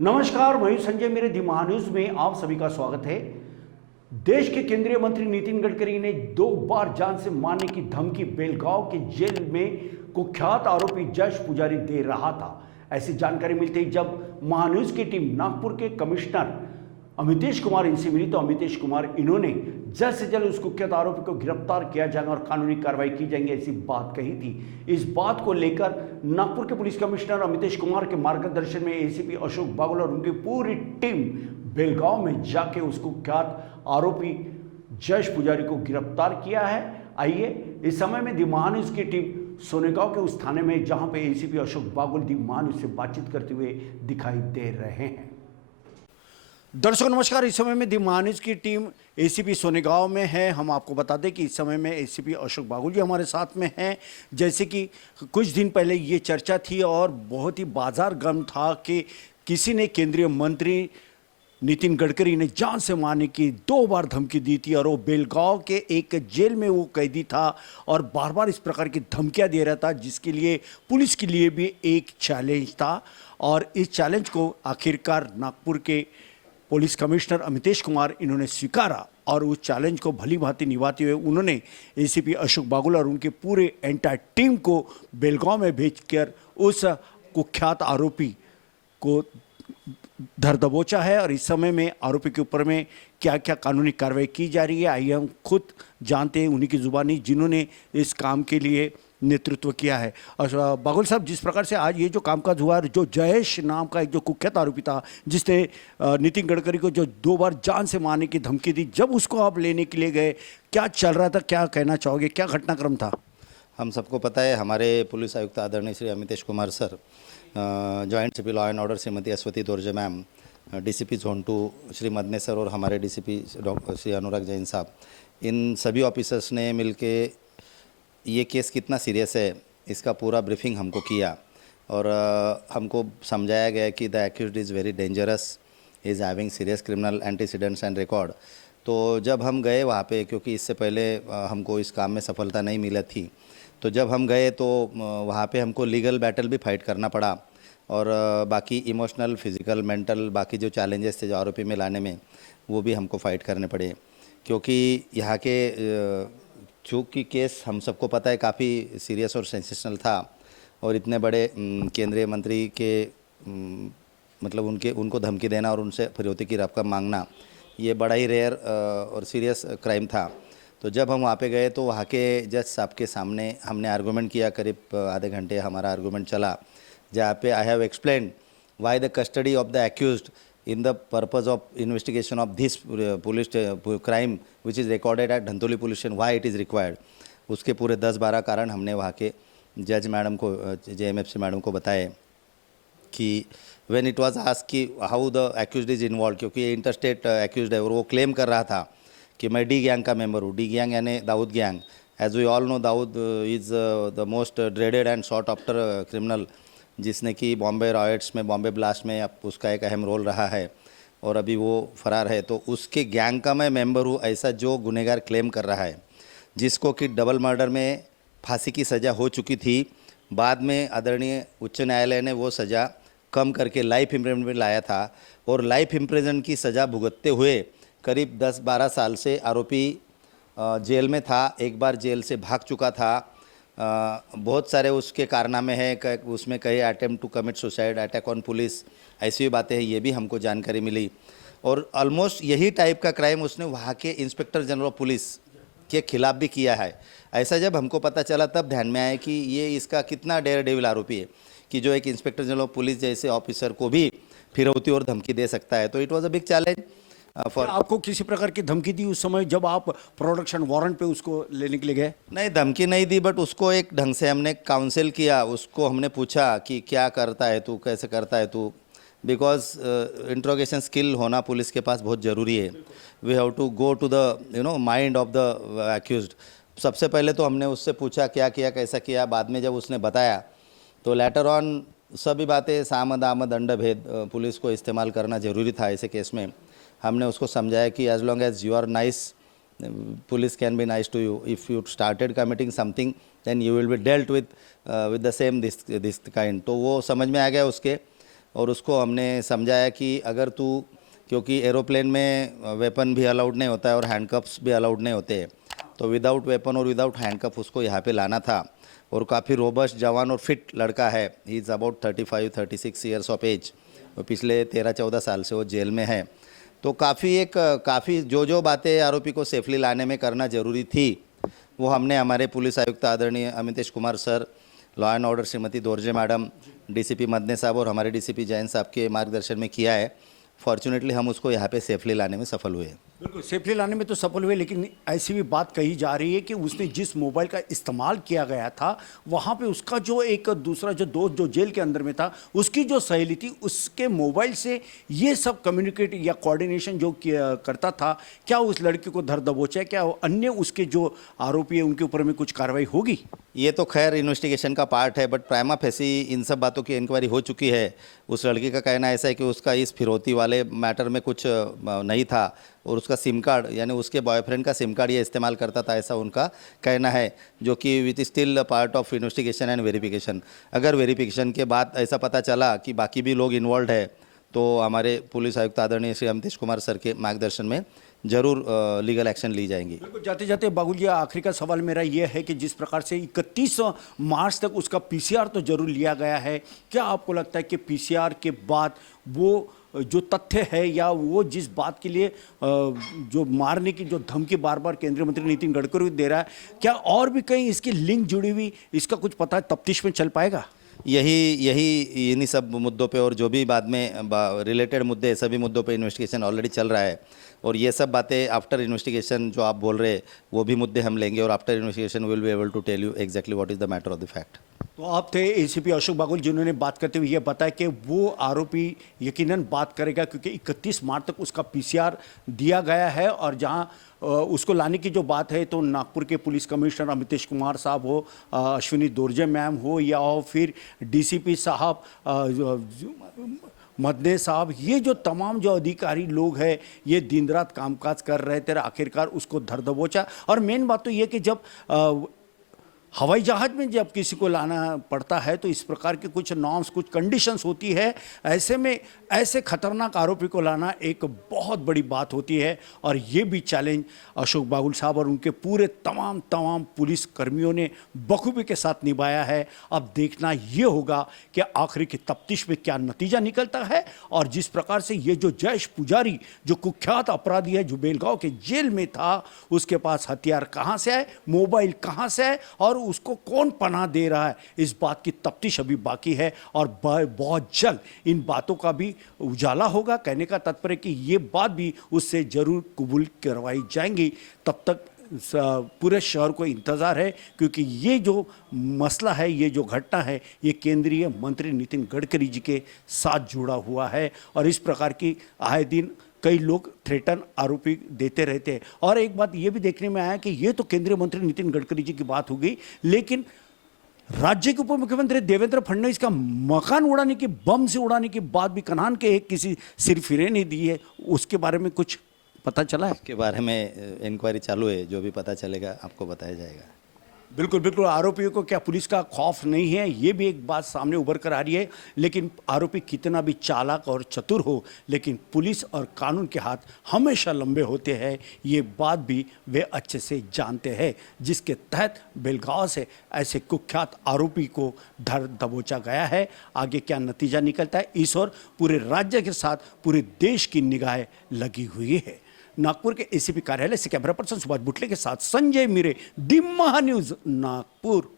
नमस्कार, मैं संजय। मेरे दी महान्यूज में आप सभी का स्वागत है। देश के केंद्रीय मंत्री नितिन गडकरी ने 2 बार जान से मारने की धमकी बेलगांव के जेल में कुख्यात आरोपी जयेश पुजारी दे रहा था। ऐसी जानकारी मिलते ही जब महान्यूज की टीम नागपुर के कमिश्नर अमितेश कुमार इनसे मिली तो अमितेश कुमार इन्होंने जल्द से जल्द उस कुख्यात आरोपी को गिरफ्तार किया जाएगा और कानूनी कार्रवाई की जाएगी, ऐसी बात कही थी। इस बात को लेकर नागपुर के पुलिस कमिश्नर अमितेश कुमार के मार्गदर्शन में एसीपी अशोक बागुल और उनकी पूरी टीम बेलगांव में जाके उस कुख्यात आरोपी जयेश पुजारी को गिरफ्तार किया है। आइए इस समय में दी महान्यूज की टीम सोनेगांव के उस थाने में जहां पे एसीपी अशोक बागुल दी महान्यूज से बातचीत करते हुए दिखाई दे रहे हैं। दर्शकों नमस्कार, इस समय में दी महान्यूज की टीम एसीपी सोनेगांव में है। हम आपको बता दें कि इस समय में एसीपी अशोक बागुल जी हमारे साथ में हैं। जैसे कि कुछ दिन पहले ये चर्चा थी और बहुत ही बाजार गर्म था कि किसी ने केंद्रीय मंत्री नितिन गडकरी ने जान से मारने की 2 बार धमकी दी थी और वो बेलगांव के एक जेल में वो कैदी था और बार बार इस प्रकार की धमकियां दे रहा था, जिसके लिए पुलिस के लिए भी एक चैलेंज था। और इस चैलेंज को आखिरकार नागपुर के पुलिस कमिश्नर अमितेश कुमार इन्होंने स्वीकारा और उस चैलेंज को भली भांति निभाते हुए उन्होंने एसीपी अशोक बागुल और उनके पूरे एंटायर टीम को बेलगांव में भेजकर उस कुख्यात आरोपी को धर दबोचा है। और इस समय में आरोपी के ऊपर में क्या क्या कानूनी कार्रवाई की जा रही है, आइए हम खुद जानते हैं उन्हीं की जुबानी जिन्होंने इस काम के लिए नेतृत्व किया है। और बागुल साहब, जिस प्रकार से आज ये जो कामकाज हुआ, जो जयेश नाम का एक जो कुख्यात आरोपी था जिसने नितिन गडकरी को जो 2 बार जान से मारने की धमकी दी, जब उसको आप लेने के लिए गए, क्या चल रहा था, क्या कहना चाहोगे, क्या घटनाक्रम था? हम सबको पता है, हमारे पुलिस आयुक्त आदरणीय Shri Amitesh Kumar sir, joint CP law and order Shrimati Ashwathi Dorje ma'am, DCP zone 2 Shri Madane sir और हमारे डीसीपी डॉक्टर श्री अनुराग जैन साहब, इन सभी ऑफिसर्स ने मिलके ये केस कितना सीरियस है इसका पूरा ब्रीफिंग हमको किया और हमको समझाया गया कि the accused is very dangerous, is having serious criminal antecedents and record. तो जब हम गए वहाँ पे, क्योंकि इससे पहले हमको इस काम में सफलता नहीं मिला थी, तो जब हम गए तो वहाँ पे हमको लीगल बैटल भी फाइट करना पड़ा और बाकी इमोशनल, फिज़िकल, मेंटल बाकी जो चैलेंजेस थे जो आरोपी में लाने में, वो भी हमको फाइट करने पड़े। क्योंकि यहाँ के चूँकि केस हम सबको पता है काफ़ी सीरियस और सेंसेशनल था और इतने बड़े केंद्रीय मंत्री के मतलब उनको धमकी देना और उनसे फिरौती की रकम मांगना, ये बड़ा ही रेयर और सीरियस क्राइम था। तो जब हम वहाँ पे गए तो वहाँ के जज साहब के सामने हमने आर्गूमेंट किया, करीब आधे घंटे हमारा आर्गूमेंट चला, जहाँ पे I have explained why the custody of the accused in the purpose of investigation of this police crime which is recorded at Dhantoli police station, why it is required। उसके पूरे 10-12 कारण हमने वहाँ के जज मैडम को, जेएमएफसी मैडम को बताए कि when it was asked कि how the accused is involved, क्योंकि ये इंटरस्टेट एक्यूज्ड है और वो क्लेम कर रहा था कि मैं डी गैंग का मेंबर हूँ। डी गैंग यानी Dawood gang. As we all know, Dawood is the most dreaded and sought after criminal, जिसने कि बॉम्बे रॉयट्स में, बॉम्बे ब्लास्ट में अब उसका एक अहम रोल रहा है और अभी वो फरार है। तो उसके गैंग का मैं मेंबर हूँ, ऐसा जो गुनहगार क्लेम कर रहा है, जिसको कि डबल मर्डर में फांसी की सज़ा हो चुकी थी। बाद में आदरणीय उच्च न्यायालय ने वो सज़ा कम करके लाइफ इम्प्रिजनमेंट में लाया था और लाइफ इम्प्रिजनमेंट की सज़ा भुगतते हुए करीब 10-12 साल से आरोपी जेल में था। एक बार जेल से भाग चुका था। बहुत सारे उसके कारनामे हैं, उसमें कई attempt to commit suicide, attack on police, ऐसी भी बातें हैं, ये भी हमको जानकारी मिली। और ऑलमोस्ट यही टाइप का क्राइम उसने वहाँ के इंस्पेक्टर जनरल ऑफ पुलिस के खिलाफ भी किया है। ऐसा जब हमको पता चला तब ध्यान में आया कि ये इसका कितना डेयर डेविल आरोपी है कि जो एक इंस्पेक्टर जनरल ऑफ पुलिस जैसे ऑफिसर को भी फिरौती और धमकी दे सकता है। तो it was a big challenge for. आपको किसी प्रकार की धमकी दी उस समय जब आप प्रोडक्शन वारंट पे उसको लेने के लिए गए? नहीं, धमकी नहीं दी, बट उसको एक ढंग से हमने काउंसिल किया। उसको हमने पूछा कि क्या करता है तू, कैसे करता है तू, बिकॉज इंट्रोगेशन स्किल होना पुलिस के पास बहुत ज़रूरी है। We have to go to the mind of the accused. सबसे पहले तो हमने उससे पूछा क्या किया, कैसा किया। बाद में जब उसने बताया तो लेटर ऑन सभी बातें साम दाम दंड भेद पुलिस को इस्तेमाल करना ज़रूरी था ऐसे केस में। हमने उसको समझाया कि as long as you are nice, police can be nice to you. If you started committing something, then you will be dealt with the same this kind। तो वो समझ में आ गया उसके। और उसको हमने समझाया कि अगर तू, क्योंकि एरोप्लेन में वेपन भी अलाउड नहीं होता है और हैंडकफ्स भी अलाउड नहीं होते, तो विदाउट वेपन और विदाउट हैंडकफ उसको यहाँ पे लाना था। और काफ़ी रोबस्ट, जवान और फिट लड़का है। He is about 35-36 years of age. पिछले 13-14 साल से वो जेल में है। तो काफ़ी जो बातें आरोपी को सेफली लाने में करना ज़रूरी थी, वो हमने हमारे पुलिस आयुक्त आदरणीय Amitesh Kumar sir, law and order Shrimati Dorje madam, DCP Madne साहब और हमारे डीसीपी जैन साहब के मार्गदर्शन में किया है। फॉर्चुनेटली हम उसको यहाँ पे सेफली लाने में सफल हुए। बिल्कुल सेफली लाने में तो सफल हुए, लेकिन ऐसी भी बात कही जा रही है कि उसने जिस मोबाइल का इस्तेमाल किया गया था, वहाँ पे उसका जो एक दूसरा जो दोस्त जो जेल के अंदर में था, उसकी जो सहेली थी, उसके मोबाइल से ये सब कम्युनिकेट या कोऑर्डिनेशन जो करता था। क्या उस लड़की को धर दबोचा है? क्या अन्य उसके जो आरोपी है उनके ऊपर में कुछ कार्रवाई होगी? ये तो खैर इन्वेस्टिगेशन का पार्ट है, बट प्राइमा फेसी इन सब बातों की इंक्वायरी हो चुकी है। उस लड़की का कहना ऐसा है कि उसका इस फिरौती वाले मैटर में कुछ नहीं था और उसका सिम कार्ड, यानी उसके बॉयफ्रेंड का सिम कार्ड ये इस्तेमाल करता था, ऐसा उनका कहना है, जो कि which is still part of investigation and verification. अगर वेरिफिकेशन के बाद ऐसा पता चला कि बाकी भी लोग इन्वॉल्व है, तो हमारे पुलिस आयुक्त आदरणीय श्री अमितेश कुमार सर के मार्गदर्शन में जरूर लीगल एक्शन ली जाएंगी। बिल्कुल, जाते जाते बाबुल जी, आखिरी का सवाल मेरा ये है कि जिस प्रकार से 31 मार्च तक उसका पीसीआर तो जरूर लिया गया है, क्या आपको लगता है कि पीसीआर के बाद वो जो तथ्य है या वो जिस बात के लिए जो मारने की जो धमकी बार बार केंद्रीय मंत्री नितिन गडकरी दे रहा है, क्या और भी कहीं इसकी लिंक जुड़ी हुई, इसका कुछ पता है, तफ्तीश में चल पाएगा? यही इन्हीं सब मुद्दों पे और जो भी बाद में रिलेटेड मुद्दे, सभी मुद्दों पे इन्वेस्टिगेशन ऑलरेडी चल रहा है। और ये सब बातें आफ्टर इन्वेस्टिगेशन जो आप बोल रहे हैं, वो भी मुद्दे हम लेंगे और after investigation will be able to tell you exactly what is the matter of the fact. तो आप थे एसीपी अशोक बागुल, जिन्होंने बात करते हुए ये बताया कि वो आरोपी यकीनन बात करेगा, क्योंकि 31 मार्च तक उसका पीसीआर दिया गया है। और जहां उसको लाने की जो बात है, तो नागपुर के पुलिस कमिश्नर अमितेश कुमार साहब हो, अश्विनी दोरजे मैम हो, या फिर डीसीपी साहब मदने साहब, ये जो तमाम जो अधिकारी लोग हैं, ये दिन रात कामकाज कर रहे थे, आखिरकार उसको धर दबोचा। और मेन बात तो ये कि जब हवाई जहाज में जब किसी को लाना पड़ता है, तो इस प्रकार के कुछ नॉर्म्स, कुछ कंडीशंस होती है। ऐसे में ऐसे खतरनाक आरोपी को लाना एक बहुत बड़ी बात होती है। और ये भी चैलेंज अशोक बागुल साहब और उनके पूरे तमाम पुलिस कर्मियों ने बखूबी के साथ निभाया है। अब देखना ये होगा कि आखिरी की तफ्तीश में क्या नतीजा निकलता है। और जिस प्रकार से ये जो जयेश पुजारी, जो कुख्यात अपराधी है, जो बेलगांव के जेल में था, उसके पास हथियार कहाँ से आए, मोबाइल कहाँ से आए और उसको कौन पनाह दे रहा है, इस बात की तफ्तीश अभी बाकी है। और बहुत जल्द इन बातों का भी उजाला होगा। कहने का तात्पर्य कि ये बात भी उससे जरूर कबूल करवाई जाएंगी। तब तक पूरे शहर को इंतज़ार है, क्योंकि ये जो मसला है, ये जो घटना है, ये केंद्रीय मंत्री नितिन गडकरी जी के साथ जुड़ा हुआ है। और इस प्रकार की आए दिन कई लोग थ्रेटन आरोपी देते रहते हैं। और एक बात ये भी देखने में आया कि ये तो केंद्रीय मंत्री नितिन गडकरी जी की बात हो गई, लेकिन राज्य के उप मुख्यमंत्री देवेंद्र फडणवीस का मकान उड़ाने की, बम से उड़ाने की बात भी कनान के एक किसी सिरफिरे ने दी है। उसके बारे में कुछ पता चला है? इसके बारे में इंक्वायरी चालू है, जो भी पता चलेगा आपको बताया जाएगा। बिल्कुल बिल्कुल, आरोपियों को क्या पुलिस का खौफ नहीं है, ये भी एक बात सामने उभर कर आ रही है। लेकिन आरोपी कितना भी चालाक और चतुर हो, लेकिन पुलिस और कानून के हाथ हमेशा लंबे होते हैं, ये बात भी वे अच्छे से जानते हैं। जिसके तहत बेलगांव से ऐसे कुख्यात आरोपी को धर दबोचा गया है। आगे क्या नतीजा निकलता है, इस और पूरे राज्य के साथ पूरे देश की निगाहें लगी हुई है। नागपुर के एसीपी कार्यालय से कैमरा पर्सन सुभाष बुटले के साथ संजय मिरे, दी महा न्यूज, नागपुर।